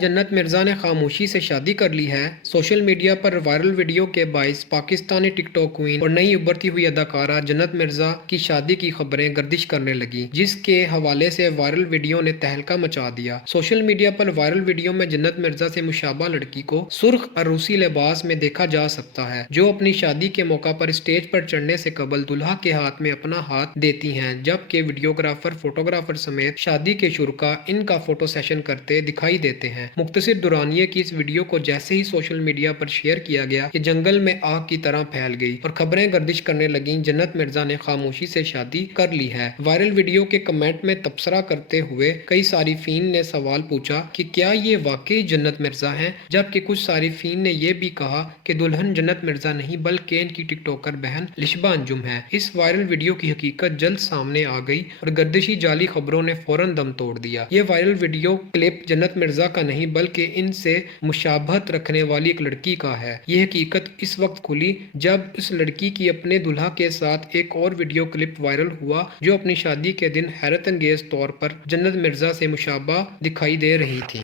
जन्नत मिर्जा ने खामोशी से शादी कर ली है। सोशल मीडिया पर वायरल वीडियो के बाइस पाकिस्तानी टिकटॉक क्वीन और नई उभरती हुई अदाकारा जन्नत मिर्जा की शादी की खबरें गर्दिश करने लगी, जिसके हवाले से वायरल वीडियो ने तहलका मचा दिया। सोशल मीडिया पर वायरल वीडियो में जन्नत मिर्जा से मुशाबा लड़की को सुर्ख अरूसी लिबास में देखा जा सकता है, जो अपनी शादी के मौका पर स्टेज पर चढ़ने से कबल दुल्हा के हाथ में अपना हाथ देती हैं, जबकि वीडियोग्राफर, फोटोग्राफर समेत शादी के शुरका इनका फोटो सेशन करते दिखाई देते हैं। मुख्तसिर दुरानिये की इस वीडियो को जैसे ही सोशल मीडिया पर शेयर किया गया, ये जंगल में आग की तरह फैल गई और खबरें गर्दिश करने लगी, जन्नत मिर्जा ने खामोशी से शादी कर ली है। वायरल वीडियो के कमेंट में तबसरा करते हुए कई सारिफीन ने सवाल पूछा कि क्या ये वाकई जन्नत मिर्जा हैं, जबकि कुछ सारिफीन ने यह भी कहा कि दुल्हन जन्नत मिर्जा नहीं बल्कि इनकी टिकटॉकर बहन लिशबा अंजुम है। इस वायरल वीडियो की हकीकत जल्द सामने आ गई और गर्दिशी जाली खबरों ने फौरन दम तोड़ दिया। ये वायरल वीडियो क्लिप जन्नत मिर्जा का नहीं बल्कि इनसे मुशाबहत रखने वाली एक लड़की का है। यह हकीकत इस वक्त खुली जब इस लड़की की अपने दुल्हा के साथ एक और वीडियो क्लिप वायरल हुआ, जो अपनी शादी के दिन हैरत अंगेज तौर पर जन्नत मिर्जा से मुशाबा दिखाई दे रही थी।